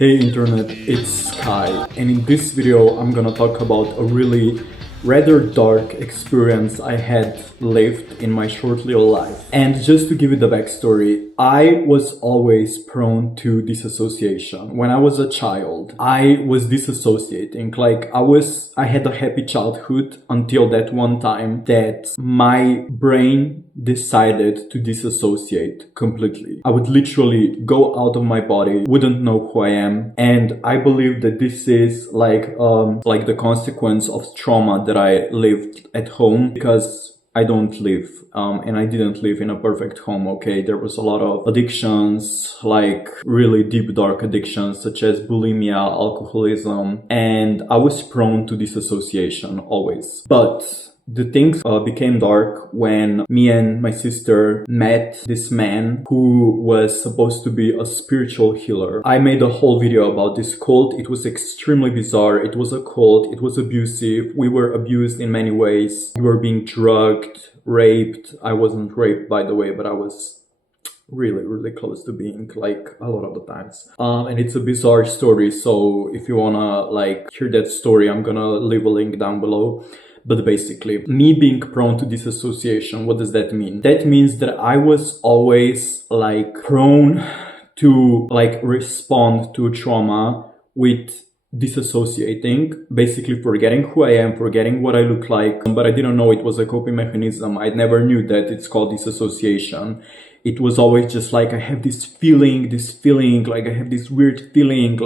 Hey internet, it's Skai, and in this video I'm gonna talk about a really rather dark experience I had lived in my short little life. And just to give you the backstory, I was always prone to disassociation. When I was a child, I was disassociating. I had a happy childhood until that one time that my brain decided to disassociate completely. I would literally go out of my body, wouldn't know who I am, and I believe that this is like the consequence of trauma that I lived at home, because I don't live and I didn't live in a perfect home. Okay, there was a lot of addictions, like really deep dark addictions such as bulimia, alcoholism, and I was prone to disassociation always. But the things became dark when me and my sister met this man who was supposed to be a spiritual healer. I made a whole video about this cult. It was extremely bizarre. It was a cult. It was abusive. We were abused in many ways. We were being drugged, raped. I wasn't raped, by the way, but I was really close to being, like, a lot of the times. And it's a bizarre story, so if you wanna hear that story, I'm gonna leave a link down below. But basically, me being prone to disassociation, what does that mean? That means that I was always prone to respond to trauma with disassociating, basically forgetting who I am, forgetting what I look like. But I didn't know it was a coping mechanism. I never knew that it's called disassociation. It was always just I have this feeling, I have this weird feeling,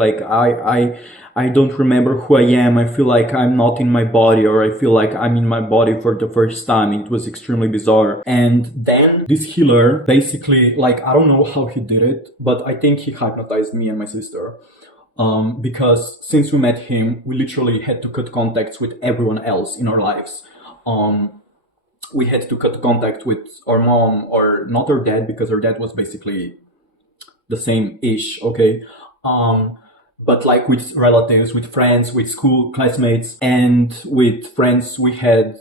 I don't remember who I am. I feel like I'm not in my body, or I feel like I'm in my body for the first time. It was extremely bizarre. And then this healer basically, I don't know how he did it, but I think he hypnotized me and my sister. Because since we met him, we literally had to cut contacts with everyone else in our lives. We had to cut contact with our mom, or not our dad, because our dad was basically the same-ish, okay? But with relatives, with friends, with school classmates, and with friends we had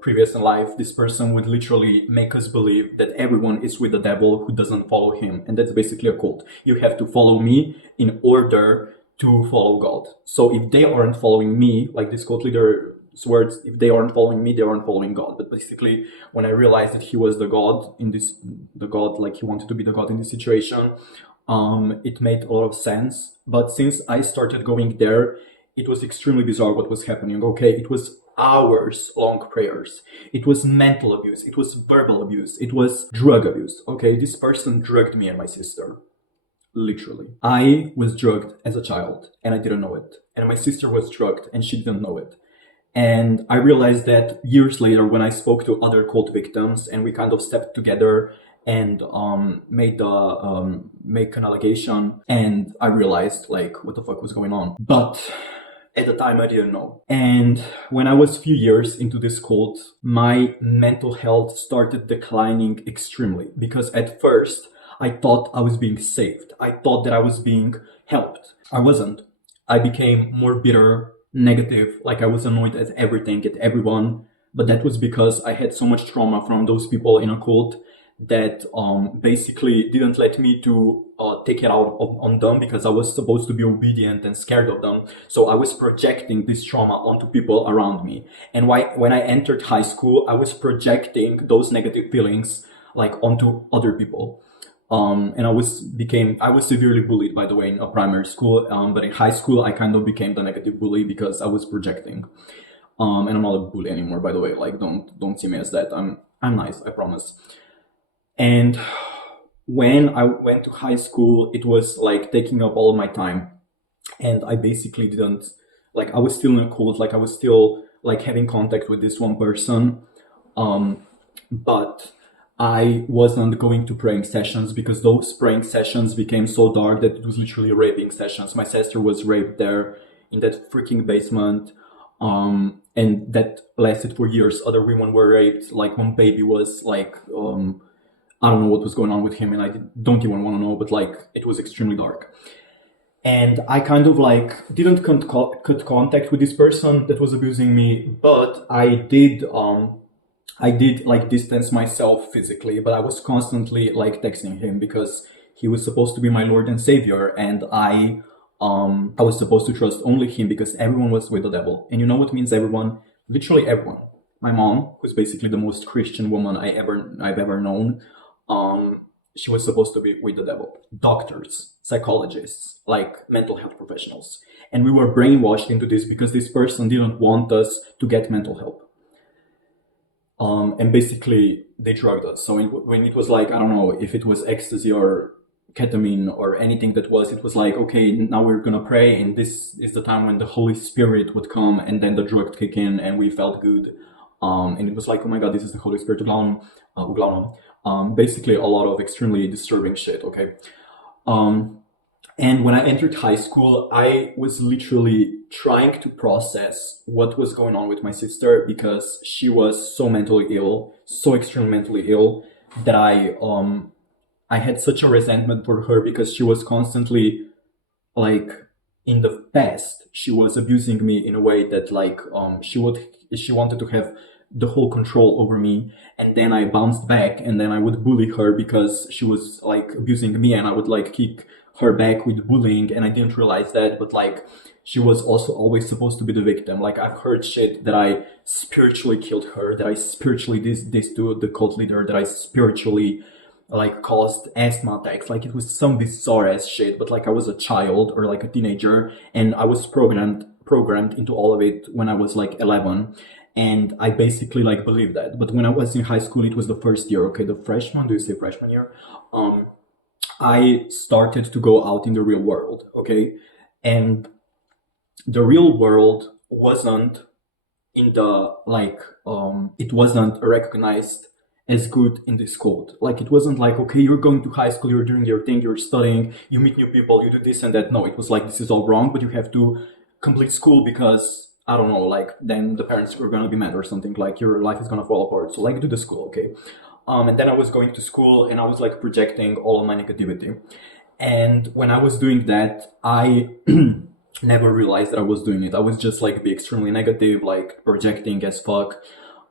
previous in life, this person would literally make us believe that everyone is with the devil who doesn't follow him. And that's basically a cult. You have to follow me in order to follow God. So if they aren't following me, like this cult leader's words, if they aren't following me, they aren't following God. But basically, when I realized that he was the God in this, he wanted to be the God in this situation, it made a lot of sense. But since I started going there, it was extremely bizarre what was happening. Okay, it was hours long prayers. It was mental abuse. It was verbal abuse. It was drug abuse. Okay, this person drugged me and my sister. Literally. I was drugged as a child and I didn't know it. And my sister was drugged and she didn't know it. And I realized that years later when I spoke to other cult victims and we kind of stepped together and make an allegation, and I realized what the fuck was going on. But at the time I didn't know. And when I was a few years into this cult, my mental health started declining extremely, because at first I thought I was being saved. I thought that I was being helped. I wasn't. I became more bitter, negative, I was annoyed at everything, at everyone. But that was because I had so much trauma from those people in a cult that basically didn't let me to take it out on them, because I was supposed to be obedient and scared of them. So I was projecting this trauma onto people around me. And when I entered high school, I was projecting those negative feelings onto other people. And I was severely bullied, by the way, in a primary school. But in high school, I kind of became the negative bully because I was projecting. And I'm not a bully anymore, by the way. Don't see me as that. I'm nice, I promise. And when I went to high school, it was taking up all of my time. And I basically didn't, I was still in a cult, I was still having contact with this one person. But I wasn't going to praying sessions, because those praying sessions became so dark that it was literally raping sessions. My sister was raped there in that freaking basement. And that lasted for years. Other women were raped. One baby was I don't know what was going on with him, and I don't even want to know, but it was extremely dark. And I kind of didn't cut contact with this person that was abusing me, but I did distance myself physically, but I was constantly texting him, because he was supposed to be my Lord and Savior, and I I was supposed to trust only him because everyone was with the devil. And you know what means everyone? Literally everyone. My mom, who's basically the most Christian woman I've ever known, she was supposed to be with the devil. Doctors, psychologists, like mental health professionals. And we were brainwashed into this because this person didn't want us to get mental help. And basically they drugged us. So when it was like, I don't know if it was ecstasy or ketamine or anything that was, it was like, okay, now we're gonna pray, and this is the time when the Holy Spirit would come, and then the drug kick in, and we felt good. And it was like, oh my God, this is the Holy Spirit. Basically a lot of extremely disturbing shit, okay? And when I entered high school, I was literally trying to process what was going on with my sister because she was so mentally ill, so extremely mentally ill, that I had such a resentment for her because she was constantly, like, in the past, she was abusing me in a way that, like, she wanted to have the whole control over me, and then I bounced back, and then I would bully her because she was, like, abusing me, and I would, like, kick her back with bullying, and I didn't realize that, but, like, she was also always supposed to be the victim. Like, I've heard shit that I spiritually killed her, that I spiritually this dude, the cult leader, that I spiritually, like, caused asthma attacks. Like, it was some bizarre ass shit, but, like, I was a child or like a teenager, and I was programmed into all of it when I was like 11, and I basically, like, believed that. But when I was in high school, it was the first year, okay, the freshman, do you say freshman year? I started to go out in the real world, okay? And the real world wasn't in the, like, it wasn't recognized as good in this code. Like, it wasn't like, okay, you're going to high school, you're doing your thing, you're studying, you meet new people, you do this and that. No, it was like, this is all wrong, but you have to complete school because, I don't know, like, then the parents are gonna be mad or something, like, your life is gonna fall apart. So, like, do the school, okay? And then I was going to school and I was, like, projecting all of my negativity. And when I was doing that, I never realized that I was doing it. I was just, like, be extremely negative, like, projecting as fuck.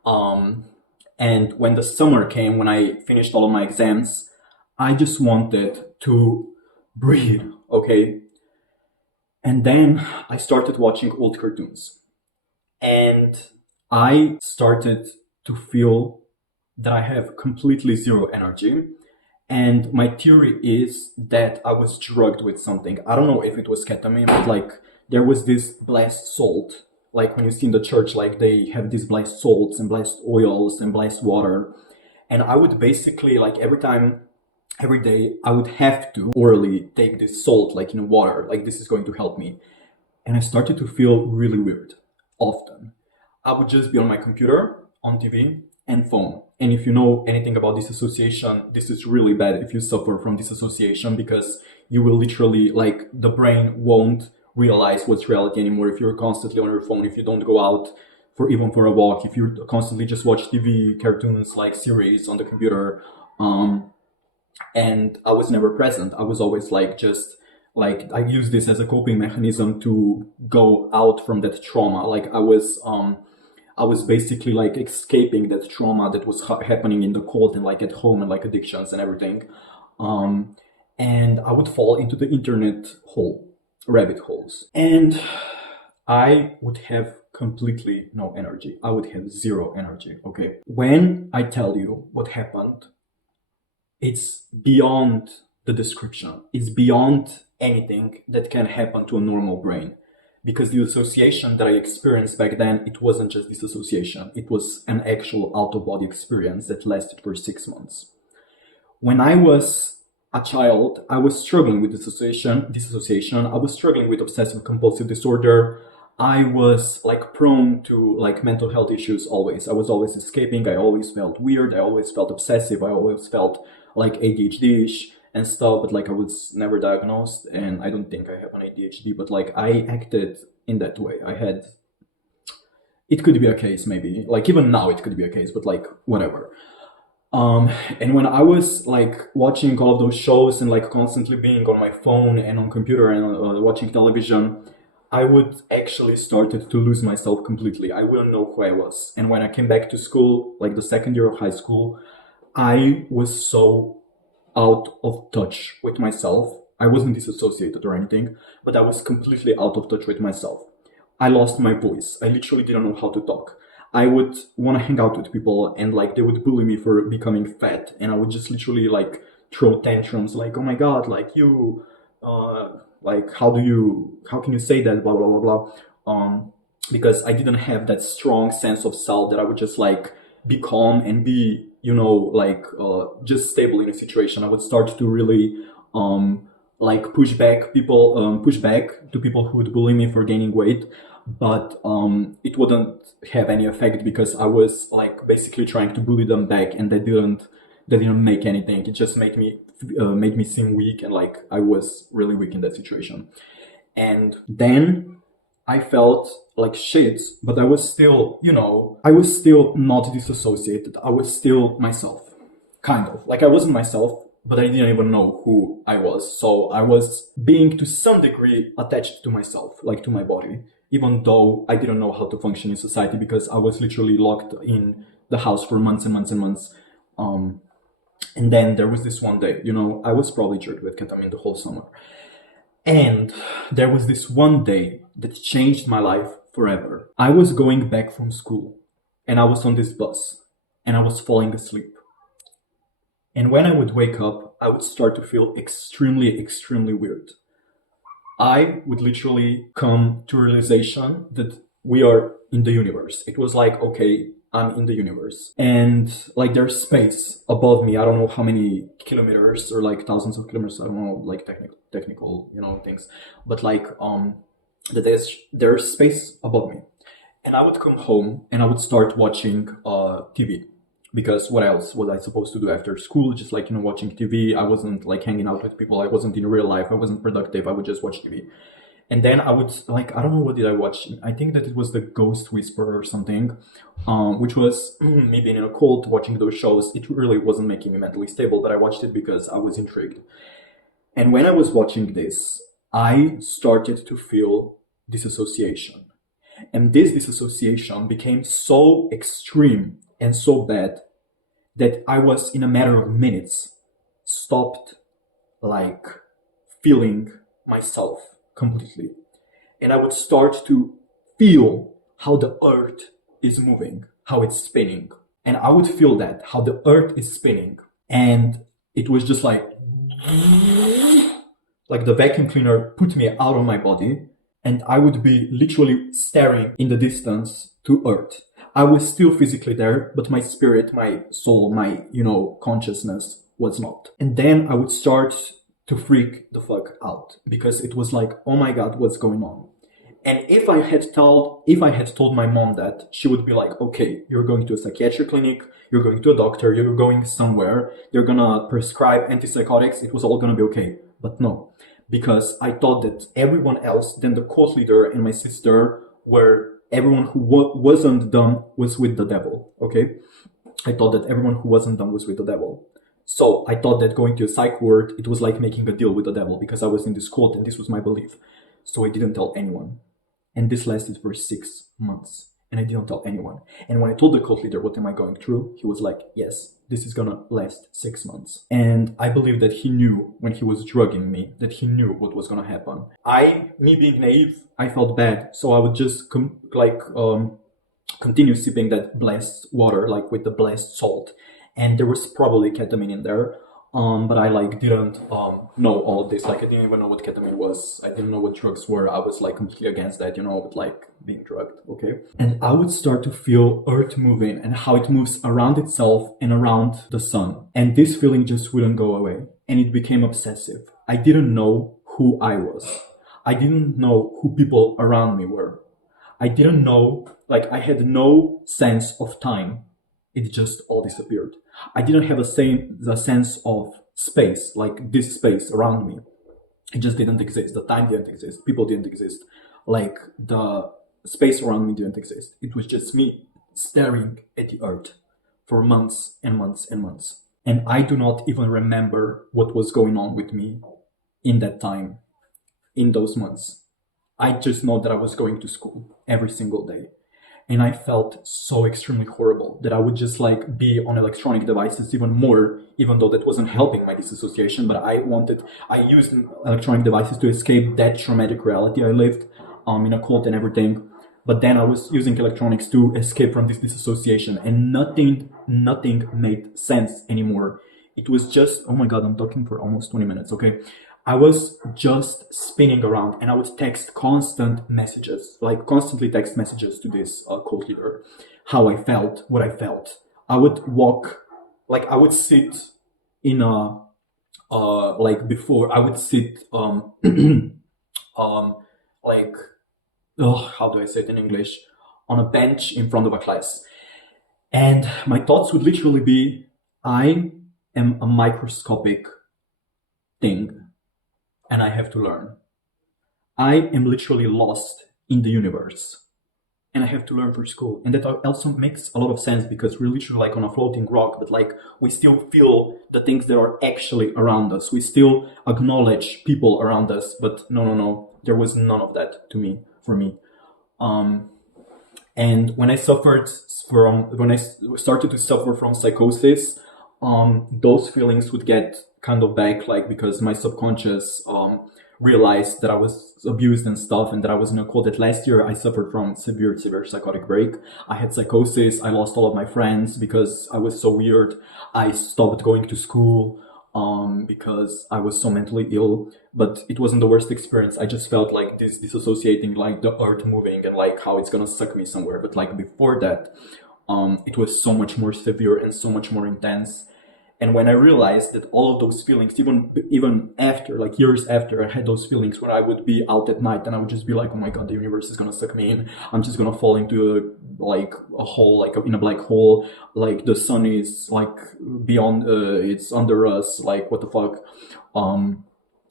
And when the summer came, when I finished all of my exams, I just wanted to breathe, okay? And then I started watching old cartoons. And I started to feel that I have completely zero energy. And my theory is that I was drugged with something. I don't know if it was ketamine, but, like, there was this blessed salt. Like, when you see in the church, like, they have these blessed salts and blessed oils and blessed water. And I would basically, like, every day, I would have to orally take this salt, like, in water. Like, this is going to help me. And I started to feel really weird often. I would just be on my computer, on TV, and phone. And if you know anything about disassociation, this is really bad if you suffer from disassociation, because you will literally, like, the brain won't realize what's reality anymore if you're constantly on your phone, if you don't go out even for a walk, if you constantly just watch TV, cartoons, like series on the computer. And I was never present. I was always, like, just, like, I use this as a coping mechanism to go out from that trauma. Like, I was basically, like, escaping that trauma that was happening in the cold and, like, at home, and, like, addictions and everything. And I would fall into the internet rabbit holes. And I would have completely no energy. I would have zero energy, okay? When I tell you what happened, it's beyond the description. It's beyond anything that can happen to a normal brain. Because the association that I experienced back then, it wasn't just disassociation. It was an actual out-of-body experience that lasted for 6 months. When I was a child, I was struggling with dissociation. I was struggling with obsessive compulsive disorder. I was, like, prone to, like, mental health issues always. I was always escaping. I always felt weird. I always felt obsessive. I always felt like ADHD-ish and stuff, but, like, I was never diagnosed, and I don't think I have an ADHD, but, like, I acted in that way. It could be a case, maybe. Like, even now it could be a case, but, like, whatever. And when I was, like, watching all of those shows and, like, constantly being on my phone and on computer and watching television, I would actually started to lose myself completely. I wouldn't know who I was. And when I came back to school, like the second year of high school, I was so out of touch with myself I wasn't disassociated or anything, but I was completely out of touch with myself. I lost my voice. I literally didn't know how to talk. I would want to hang out with people and like they would bully me for becoming fat, and I would just literally like throw tantrums like, oh my god, like you, like how can you say that, blah blah blah blah, because I didn't have that strong sense of self that I would just like be calm and be, like just stable in a situation. I would start to really like push back to people who would bully me for gaining weight, but it wouldn't have any effect because I was like basically trying to bully them back, and they didn't make anything. It just made me seem weak, and like I was really weak in that situation. And then I felt like shit, but I was still, I was still not disassociated. I was still myself, kind of. Like I wasn't myself, but I didn't even know who I was. So I was being to some degree attached to myself, like to my body, even though I didn't know how to function in society because I was literally locked in the house for months and months and months. And then there was this one day, I was probably jerked with ketamine the whole summer. And there was this one day that changed my life forever. I was going back from school and I was on this bus and I was falling asleep. And when I would wake up, I would start to feel extremely, extremely weird. I would literally come to realization that we are in the universe. It was like, okay, I'm in the universe. And like there's space above me. I don't know how many kilometers or like thousands of kilometers. I don't know, like technical, things. But like that there's space above me. And I would come home and I would start watching TV. Because what else was I supposed to do after school? Just like, watching TV. I wasn't like hanging out with people. I wasn't in real life. I wasn't productive. I would just watch TV. And then I would like, I don't know what did I watch. I think that it was The Ghost Whisperer or something, which was me being in a cult, watching those shows. It really wasn't making me mentally stable, but I watched it because I was intrigued. And when I was watching this, I started to feel disassociation. And this disassociation became so extreme and so bad that I was, in a matter of minutes, stopped like feeling myself completely. And I would start to feel how the earth is moving, how it's spinning. And I would feel that, how the earth is spinning. And it was just like the vacuum cleaner put me out of my body. And I would be literally staring in the distance to earth. I was still physically there, but my spirit, my soul, my, consciousness was not. And then I would start to freak the fuck out because it was like, oh my God, what's going on? And if I had told my mom that, she would be like, okay, you're going to a psychiatric clinic, you're going to a doctor, you're going somewhere, they're gonna prescribe antipsychotics, it was all gonna be okay. But no, because I thought that everyone else, then the cult leader and my sister, were everyone who wasn't done was with the devil, okay? I thought that everyone who wasn't done was with the devil. So I thought that going to a psych ward, it was like making a deal with the devil because I was in this cult and this was my belief. So I didn't tell anyone. And this lasted for 6 months. And I didn't tell anyone. And when I told the cult leader, what am I going through? He was like, yes, this is gonna last 6 months. And I believe that he knew when he was drugging me, that he knew what was gonna happen. Me being naive, I felt bad. So I would just continue sipping that blessed water, like with the blessed salt. And there was probably ketamine in there. But I didn't know all of this. I didn't even know what ketamine was. I didn't know what drugs were. I was completely against that, with being drugged, okay? And I would start to feel earth moving and how it moves around itself and around the sun. And this feeling just wouldn't go away. And it became obsessive. I didn't know who I was. I didn't know who people around me were. I didn't know, I had no sense of time. It just all disappeared. I didn't have the sense of space, like this space around me. It just didn't exist. The time didn't exist. People didn't exist. The space around me didn't exist. It was just me staring at the earth for months and months and months. And I do not even remember what was going on with me in that time, in those months. I just know that I was going to school every single day. And I felt so extremely horrible that I would just like be on electronic devices even more, even though that wasn't helping my disassociation. But I used electronic devices to escape that traumatic reality I lived in a cult and everything. But then I was using electronics to escape from this disassociation, and nothing made sense anymore. It was just, oh my God, I'm talking for almost 20 minutes, okay? I was just spinning around, and I would text constant messages, like constantly text messages to this cult leader, how I felt, what I felt. I would walk, like I would sit in a, like before, I would sit, um, like, oh, how do I say it in English? On a bench in front of a class. And my thoughts would literally be, I am a microscopic thing and I have to learn. I am literally lost in the universe and I have to learn for school. And that also makes a lot of sense because we're literally like on a floating rock, but like we still feel the things that are actually around us. We still acknowledge people around us, but no. There was none of that for me. And when I started to suffer from psychosis, those feelings would get kind of back, like because my subconscious realized that I was abused and stuff, and that I was in a cult. That last year I suffered from severe psychotic break. I had psychosis. I lost all of my friends because I was so weird. I stopped going to school because I was so mentally ill. But it wasn't the worst experience. I just felt like this disassociating, like the earth moving and like how it's gonna suck me somewhere. But like before that, it was so much more severe and so much more intense. And when I realized that all of those feelings, even after, like years after, I had those feelings when I would be out at night and I would just be like, oh my God, the universe is gonna suck me in. I'm just gonna fall into a hole, like in a black hole. Like the sun is like beyond, it's under us. Like what the fuck?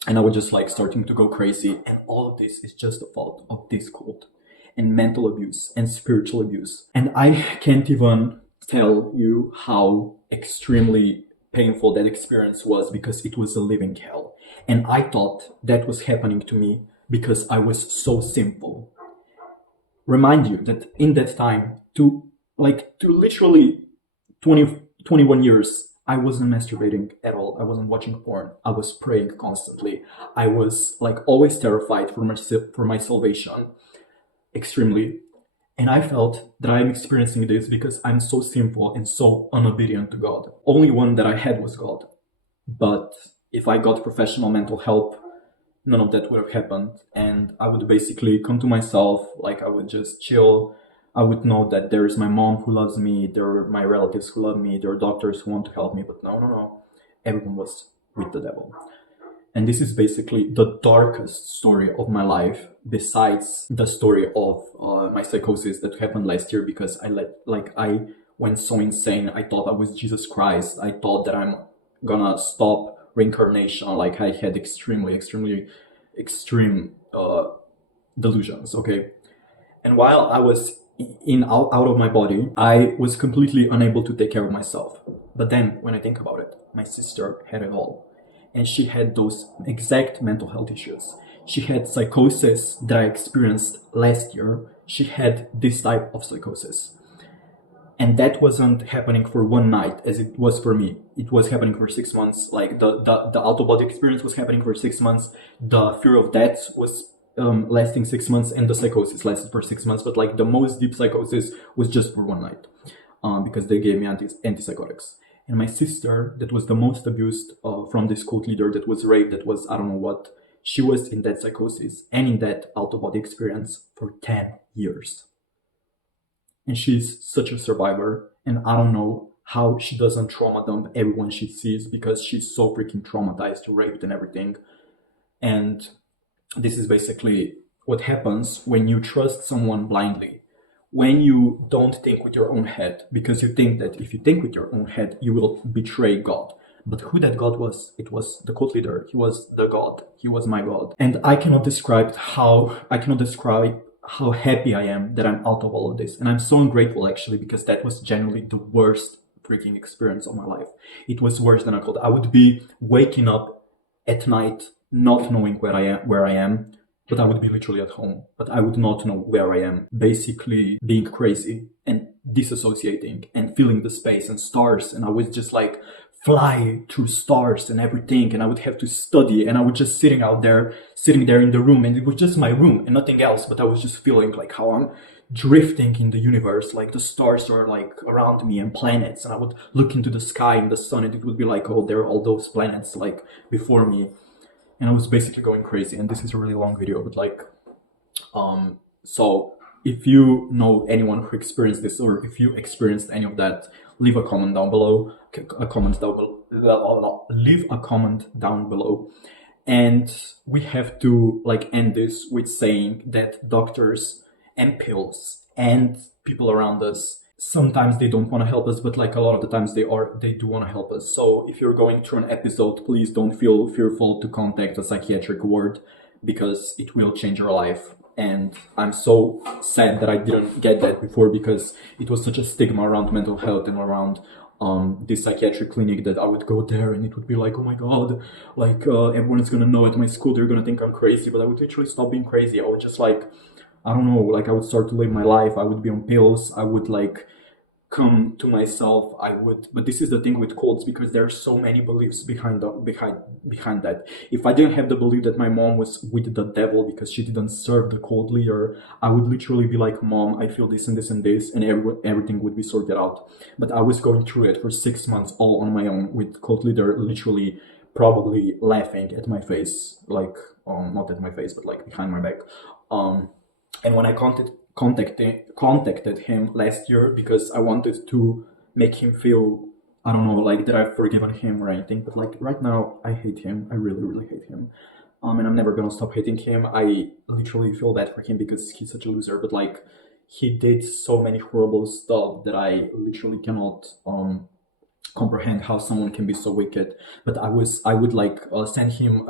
And I was just like starting to go crazy. And all of this is just the fault of this cult and mental abuse and spiritual abuse. And I can't even tell you how extremely painful that experience was because it was a living hell. And I thought that was happening to me because I was so simple. Remind you that in that time, to literally 21 years, I wasn't masturbating at all. I wasn't watching porn. I was praying constantly. I was like always terrified for my salvation, extremely. And I felt that I'm experiencing this because I'm so simple and so unobedient to God. Only one that I had was God. But if I got professional mental help, none of that would have happened. And I would basically come to myself, like I would just chill. I would know that there is my mom who loves me, there are my relatives who love me, there are doctors who want to help me, but no. Everyone was with the devil. And this is basically the darkest story of my life, besides the story of my psychosis that happened last year, because I went so insane. I thought I was Jesus Christ. I thought that I'm gonna stop reincarnation. Like I had extremely extreme delusions. Okay, and while I was out of my body, I was completely unable to take care of myself. But then, when I think about it, my sister had it all. And she had those exact mental health issues. She had psychosis that I experienced last year. She had this type of psychosis. And that wasn't happening for one night as it was for me. It was happening for 6 months. Like the out-of-body experience was happening for 6 months. The fear of death was lasting 6 months, and the psychosis lasted for 6 months. But like the most deep psychosis was just for one night because they gave me antipsychotics. And my sister, that was the most abused from this cult leader, that was raped, that was I don't know what, she was in that psychosis and in that out-of-body experience for 10 years. And she's such a survivor, and I don't know how she doesn't trauma dump everyone she sees because she's so freaking traumatized, raped and everything. And this is basically what happens when you trust someone blindly. When you don't think with your own head, because you think that if you think with your own head, you will betray God. But who that God was? It was the cult leader. He was the God. He was my God. And I cannot describe how happy I am that I'm out of all of this. And I'm so ungrateful actually, because that was genuinely the worst freaking experience of my life. It was worse than a cult. I would be waking up at night not knowing where I am, but I would be literally at home, but I would not know where I am. Basically being crazy and disassociating and feeling the space and stars. And I was just like fly through stars and everything. And I would have to study, and I was just sitting there in the room, and it was just my room and nothing else. But I was just feeling like how I'm drifting in the universe, like the stars are like around me and planets. And I would look into the sky and the sun, and it would be like, oh, there are all those planets like before me. And I was basically going crazy. And this is a really long video, but like, so if you know anyone who experienced this, or if you experienced any of that, leave a comment down below. Leave a comment down below. And we have to like end this with saying that doctors and pills and people around us, sometimes they don't want to help us, but like a lot of the times they do want to help us. So if you're going through an episode, please don't feel fearful to contact a psychiatric ward, because it will change your life. And I'm so sad that I didn't get that before, because it was such a stigma around mental health and around this psychiatric clinic, that I would go there and it would be like, oh my god, like everyone is gonna know at my school, they're gonna think I'm crazy. But I would literally stop being crazy. I would just like, I don't know, like I would start to live my life. I would be on pills. I would like come to myself. But this is the thing with cults, because there are so many beliefs behind that. If I didn't have the belief that my mom was with the devil because she didn't serve the cult leader, I would literally be like, Mom, I feel this and this and this, and everything would be sorted out. But I was going through it for 6 months all on my own, with cult leader literally probably laughing at my face, like not at my face, but like behind my back. And when I contacted him last year, because I wanted to make him feel, I don't know, like that I've forgiven him or anything, but like right now I hate him. I really, really hate him. And I'm never gonna stop hating him. I literally feel bad for him because he's such a loser, but like he did so many horrible stuff that I literally cannot comprehend how someone can be so wicked. But I would like send him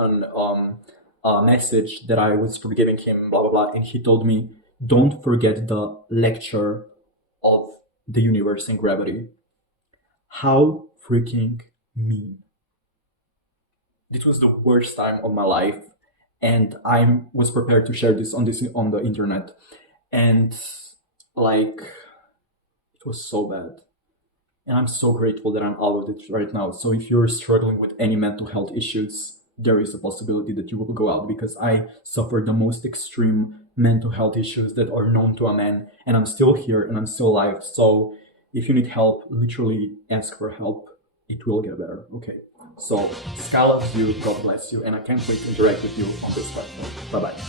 a message that I was forgiving him, blah blah blah, and he told me, don't forget the lecture of the universe and gravity. How freaking mean. This was the worst time of my life, and I was prepared to share this on the internet, and like it was so bad. And I'm so grateful that I'm out of it right now. So if you're struggling with any mental health issues, there is a possibility that you will go out, because I suffered the most extreme mental health issues that are known to a man, and I'm still here and I'm still alive. So if you need help, literally ask for help. It will get better. Okay. So Skai loves you, God bless you, and I can't wait to interact with you on this platform. Bye bye.